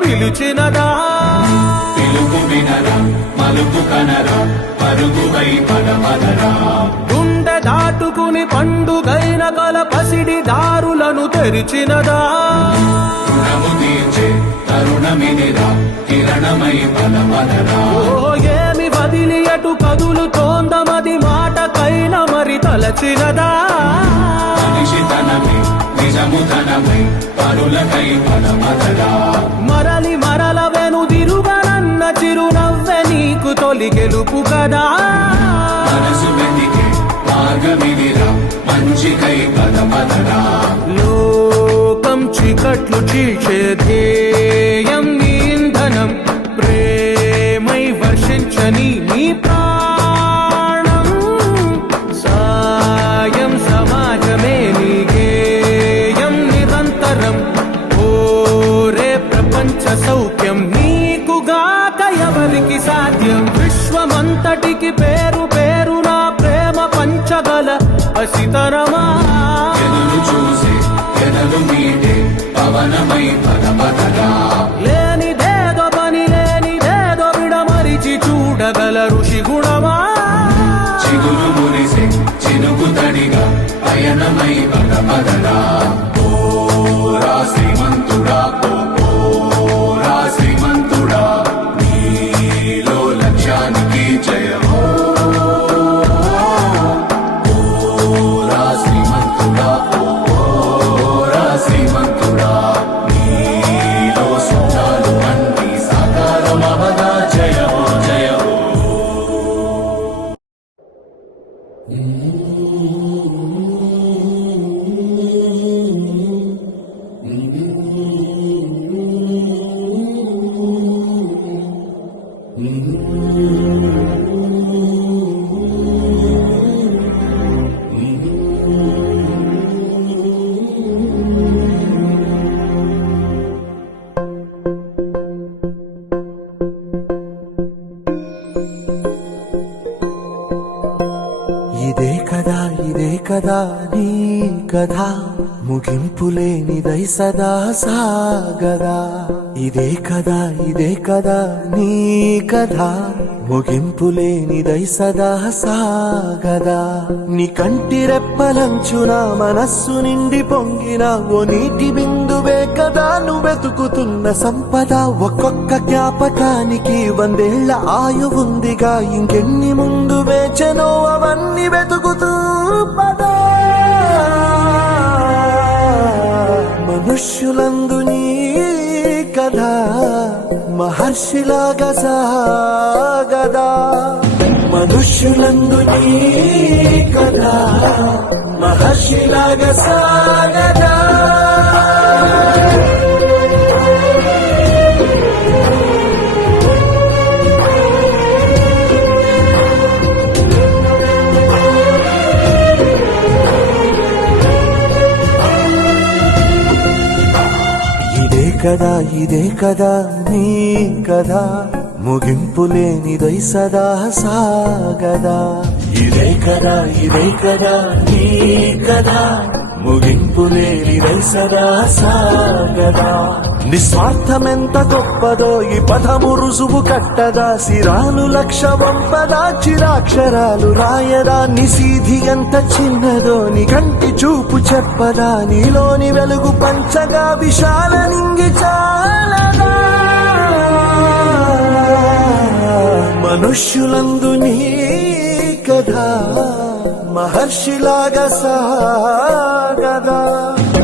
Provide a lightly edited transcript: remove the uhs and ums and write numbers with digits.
పిలిచినదా పిలుపు వినరా మలుపు కనరా పరుగువై పదపదరా గుండె దాటుకుని పండుగైన కల పసిడి దారులను తెరిచినదా రుణము తీర్చే తరుణమినిరా కిరణమై పదపదరా ఏమి వదిలి అటు కదులుతోందమది మాటకైన మరి తలచినదా మనిషి తనమై నిజము తనమై పరులకై పదపదరా మరలి మరల వెనుదిరుగనన్న చిరునవ్వె నీకు తొలి గెలుపు కదా మనసు వెతికే మార్గమినిరా మంచికై పదపదరా లోకం చీకట్లు చీల్చే ధ్యేయం నీ ఇంధనం ప్రేమై వర్షించని నీ ప్రాణం సాయం సమాజమే నీ గేయం నిరంతరం ఓరే ప్రపంచ సౌఖ్యం నీకుగాక ఎవరికి సాధ్యం విశ్వమంతటికి పేరు పేరు నా ప్రేమ పంచగల పసితరమా ఎదురు చూసే ఎదలు మీటే పవనమై పదపదరా లేనిదేదో పని లేనిదేదో విడమరిచి చూడగల ఋషి గుణమా చిగురు మురిసే చినుకు తడిగా పయనమై పదపదరా ఓరా శ్రీమంతుడా ఓరా శ్రీమంతుడా నీలో లక్ష్యానికి జయమో ఓరా శ్రీమంతుడా ఓరా శ్రీమంతుడా నీలో సుఖాలు అన్ని సాకారమవదా జయమో జయమో ఇదే కదా నీ కథ ముగింపులేనిదై సదా సాగదా ఇదే కదా నీ కథ ముగింపులేనిదై సదా సాగదా నీ కంటి రెప్పలంచున మనస్సు నిండి పొంగిన ఓ నీటి బిందువే కదా నువ్వెతుకుతున్న సంపద ఒక్కొక్క జ్ఞాపకానికి 100 ఏళ్ల ఆయువుందిగా ఇంకెన్ని ముందు వేచనో అవన్నీ వెతుకుతూ పదా మనుష్యులందు నీ కథ మహర్షిలాగా సాగదా మనుష్యులందు నీ కథ మహర్షిలాగా సాగదా ఇదే కదా నీ కథ ముగింపులేనిదై సదా సాగదా ఇదే కదా నీ కథ ముగింపులేనిదై సదా సాగదా నిస్వార్థమెంత గొప్పదో ఈ పదము రుజువు కట్టదా సిరాలు లక్ష వంపదా చిరాక్షరాలు రాయదా నిసీధి ఎంత చిన్నదో నీ కంటి చూపు చెప్పదా నీలోని వెలుగు పంచగా విశాల నింగి చాలదా మనుష్యులందు నీ కథ మహర్షిలాగా సాగదా